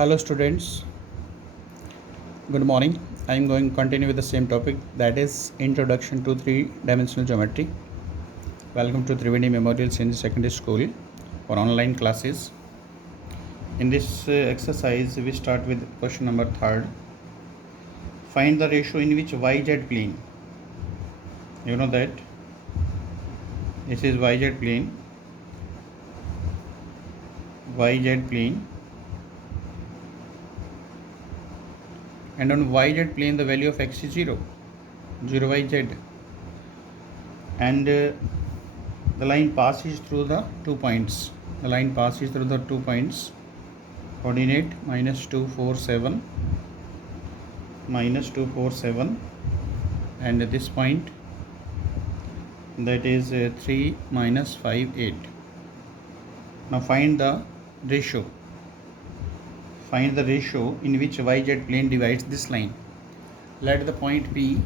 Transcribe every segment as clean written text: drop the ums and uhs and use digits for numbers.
Hello students, good morning. I am going to continue with the same topic, that is Introduction to Three-Dimensional Geometry. Welcome to Triveni Memorial Senior Secondary School for online classes. In this exercise we start with question number 3rd. Find the ratio in which YZ plane, you know that this is YZ plane, and on YZ plane the value of x is 0 YZ, and the line passes through the 2 points. The line passes through the 2 points. Coordinate -247, and this point, that is 3 minus 5 8. Now find the ratio. Find the ratio in which YZ plane divides this line. Let the point P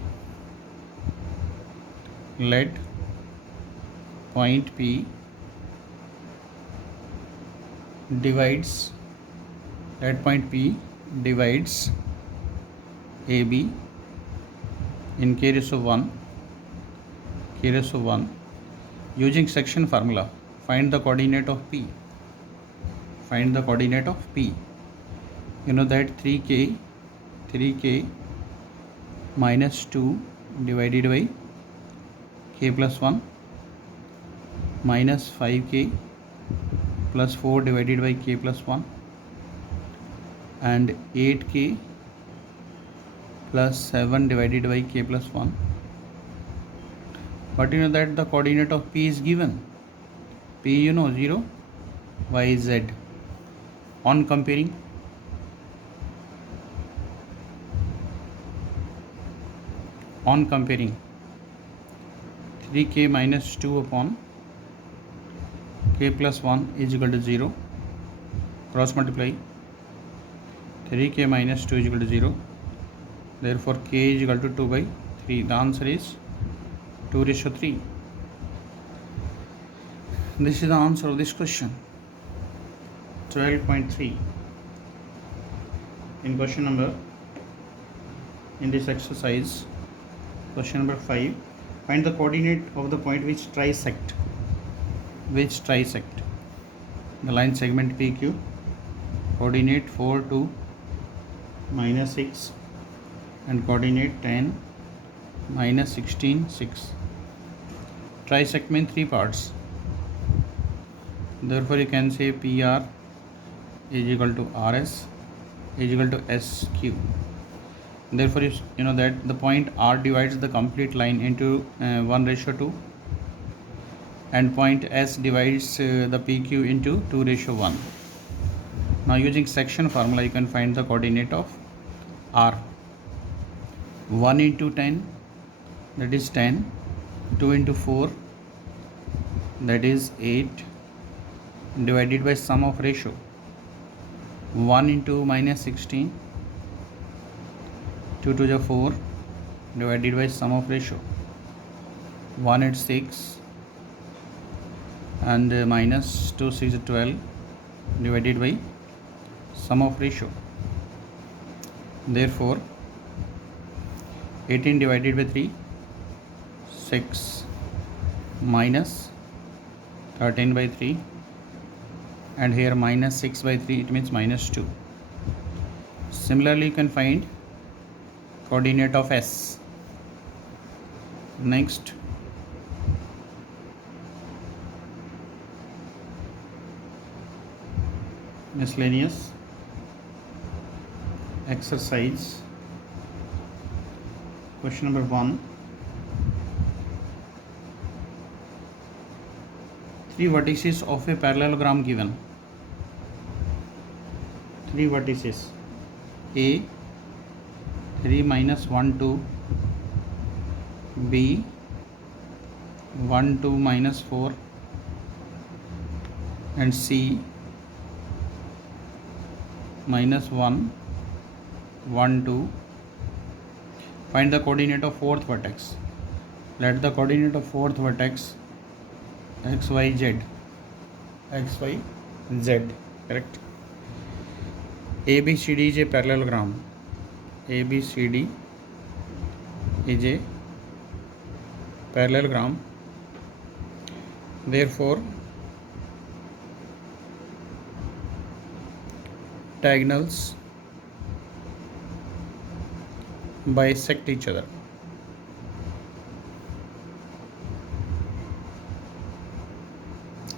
divides AB in k⁻1 using section formula. Find the coordinate of P. You know that 3k minus 2 divided by k plus 1 minus 5k plus 4 divided by k plus 1 and 8k plus 7 divided by k plus 1. But you know that the coordinate of P is given. P 0 YZ. On comparing, on comparing 3k minus 2 upon k plus 1 is equal to 0. Cross multiply 3k minus 2 is equal to 0. Therefore k is equal to 2 by 3. The answer is 2:3. This is the answer of this question. 12.3. In this exercise, question number 5, find the coordinate of the point which trisect the line segment PQ. Coordinate 4 2 minus 6 and coordinate 10 minus 16 6. Trisect means 3 parts. Therefore you can say PR is equal to RS is equal to SQ. Therefore you know that the point R divides the complete line into 1:2, and point S divides the PQ into 2:1. Now using section formula you can find the coordinate of R. 1 into 10, that is 10. 2 into 4, that is 8, divided by sum of ratio. 1 into minus 16, 2 to the 4, divided by sum of ratio. 1 is 6 and minus 2 6 is 12, divided by sum of ratio. Therefore 18 divided by 3, 6, minus 13 by 3, and here minus 6 by 3, it means minus 2. Similarly you can find coordinate of S. Next, miscellaneous exercise. Question number 1. 3 vertices of a parallelogram given. 3 vertices. A 3 minus 1 2, B 1 2 minus 4, and C minus 1 1 2. Find the coordinate of 4th vertex. Let the coordinate of 4th vertex XYZ, correct. ABCD is a parallelogram. ABCD is a parallelogram. Therefore, diagonals bisect each other.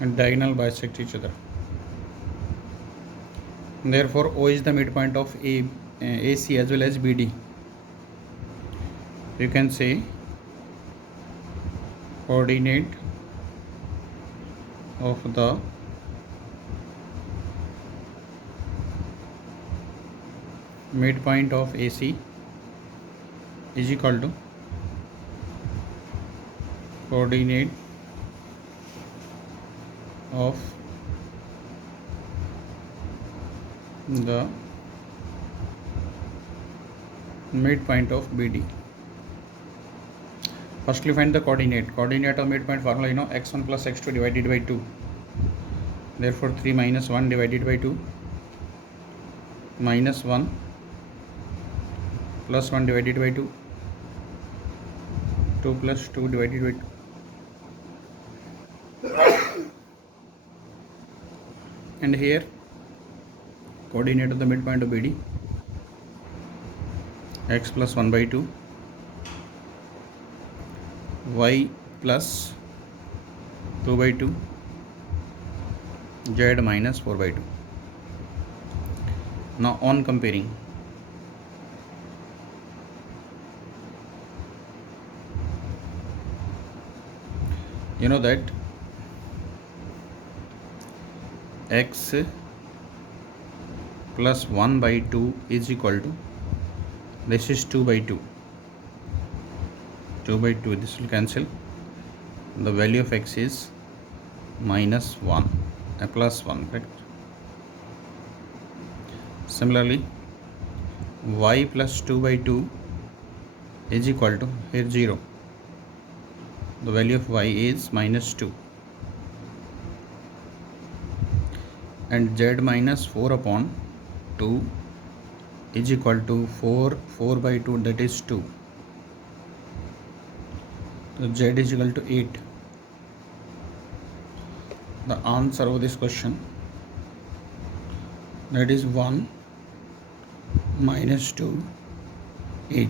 And diagonal bisect each other. Therefore, O is the midpoint of AC as well as BD. You can say coordinate of the midpoint of AC is equal to coordinate of the midpoint of BD. Firstly, find the coordinate. Coordinate of midpoint formula, x1 plus x2 divided by 2. Therefore, 3 minus 1 divided by 2 minus 1 plus 1 divided by 2, 2 plus 2 divided by 2. And here, coordinate of the midpoint of BD, x plus 1 by 2, y plus 2 by 2, z minus 4 by 2. Now on comparing, you know that x plus 1 by 2 is equal to, this is 2 by 2, 2 by 2, this will cancel. The value of x is minus 1, plus 1, correct? Similarly, y plus 2 by 2 is equal to, here 0, the value of y is minus 2, and z minus 4 upon 2 is equal to 4 by 2, that is 2. So z is equal to 8. The answer of this question, that is 1 minus 2, 8.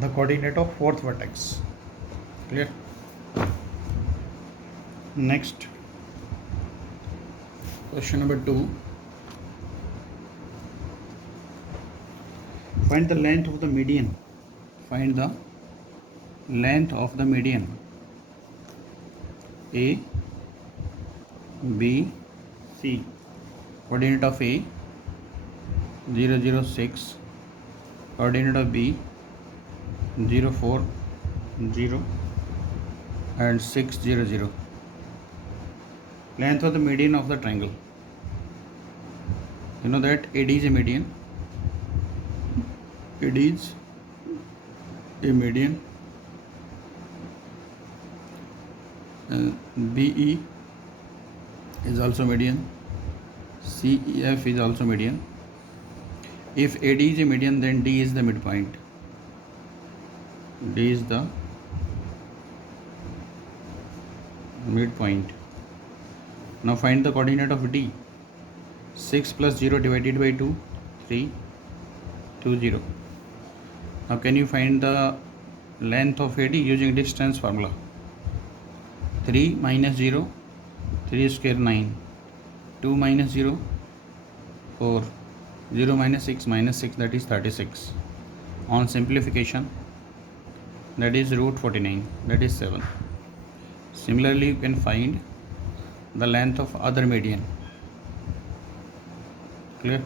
The coordinate of fourth vertex. Clear? Next, question number 2. Find the length of the median. Find the length of the median. A, B, C. Coordinate of A 0, 0, 6. Coordinate of B 0, 4, 0 and 6, 0, 0. Length of the median of the triangle. You know that AD is a median. AD is a median. BE is also median. CEF is also median. If AD is a median, then D is the midpoint. D is the midpoint. Now find the coordinate of D. 6 plus 0 divided by 2, 3, 2, 0. Now can you find the length of AD using distance formula? 3 minus 0, 3 square 9, 2 minus 0, 4, 0 minus 6, that is 36. On simplification, that is root 49, that is 7. Similarly, you can find the length of other median. Clear?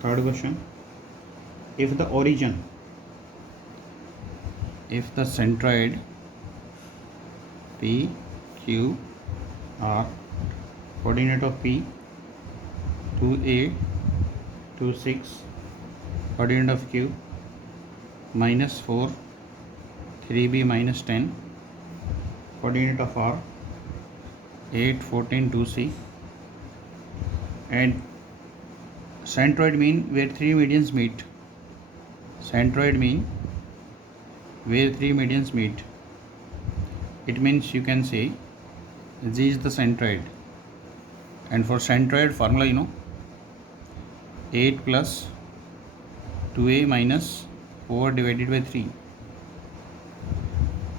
Third question. If the origin, if the centroid P, Q, R, coordinate of P 2A, 2, 6, coordinate of Q minus 4, 3B minus 10, coordinate of R 8, 14, 2C, and centroid mean where three medians meet. Centroid mean where three medians meet. It means you can say G is the centroid, and for centroid formula 8 plus 2a minus 4 divided by 3.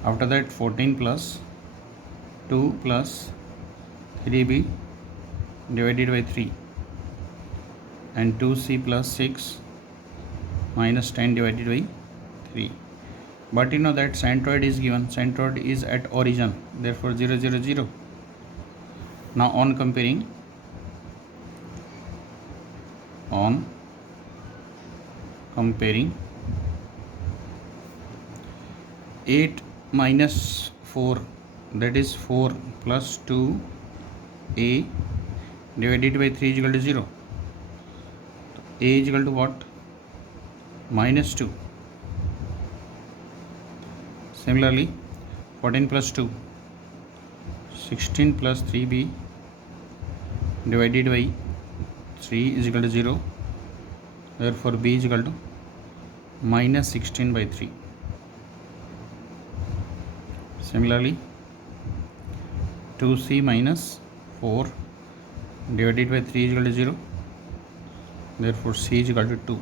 After that 14 plus 2 plus 3b divided by 3, and 2c plus 6 minus 10 divided by 3. But you know that centroid is given, centroid is at origin, therefore 0 0 0. Now on comparing 8 minus 4, that is 4 plus 2a divided by 3 is equal to 0. A is equal to what? Minus 2. Similarly 14 plus 2, 16 plus 3b divided by 3 is equal to 0. Therefore b is equal to minus 16 by 3. Similarly 2c minus 4 divided by 3 is equal to 0. Therefore c is equal to 2.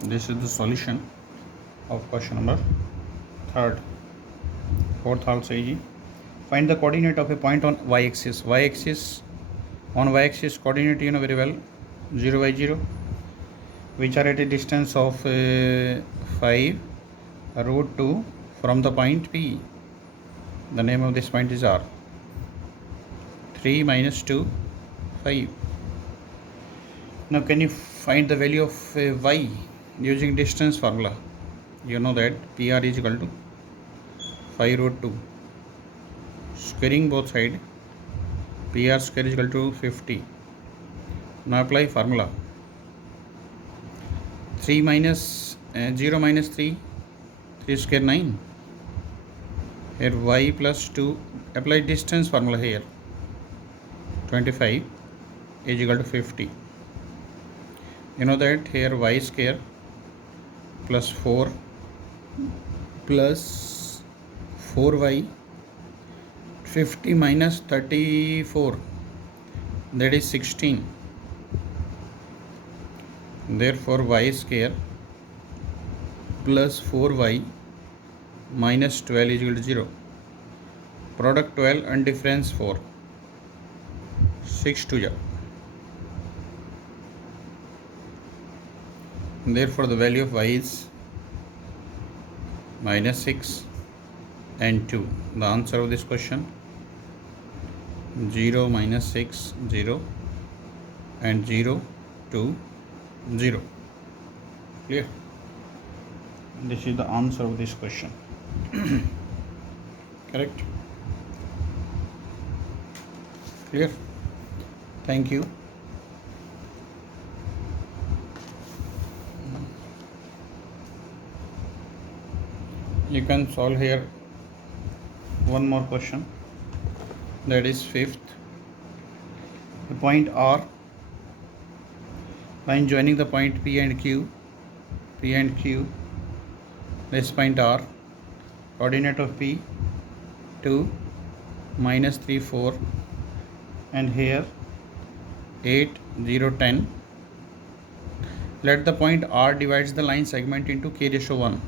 This is the solution of question number 3rd. 4th also easy. Find the coordinate of a point on y-axis. On y-axis coordinate very well, 0 by 0, which are at a distance of 5 root 2 from the point P. The name of this point is R. 3 minus 2, 5. Now can you find the value of y using distance formula? You know that PR is equal to 5 root 2. Squaring both sides, PR square is equal to 50. Now apply formula. 3 minus 0 minus 3, 3 square 9. Here y plus 2, apply distance formula here. 25 is equal to 50. You know that here y square plus 4 plus 4y, 50 minus 34, that is 16. Therefore y square plus 4y minus 12 is equal to 0. Product 12 and difference 4. 6 to 0. Therefore the value of y is minus 6 and 2. The answer of this question 0 minus 6 0 and 0 2 0. Clear? This is the answer of this question. Correct? Clear? Thank you. You can solve here one more question, that is 5th. The point R, line joining the point P and Q, this point R, coordinate of P 2 minus 3 4, and here 8 0 10. Let the point R divides the line segment into k ratio 1,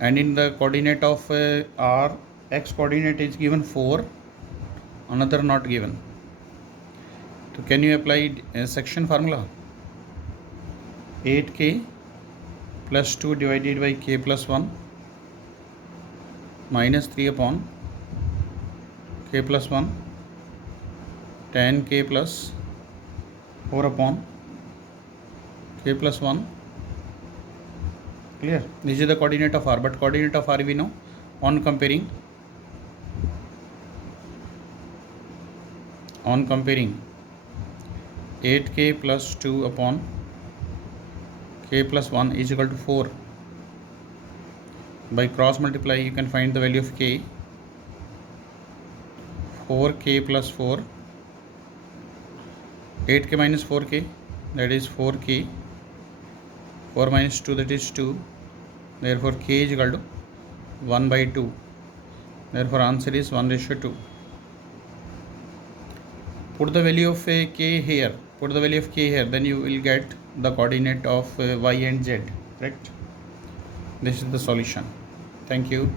and in the coordinate of R, x coordinate is given 4, another not given. So can you apply section formula? 8k plus 2 divided by k plus 1 minus 3 upon k plus 1, 10k plus 4 upon k plus 1. Clear? This is the coordinate of R, but coordinate of R we know. On comparing 8k plus 2 upon k plus 1 is equal to 4. By cross multiply you can find the value of k. 4k plus 4, 8k minus 4k, that is 4k, 4 minus 2, that is 2, therefore k is equal to 1 by 2, therefore answer is 1:2. Put the value of k here, then you will get the coordinate of y and z, correct? This is the solution. Thank you.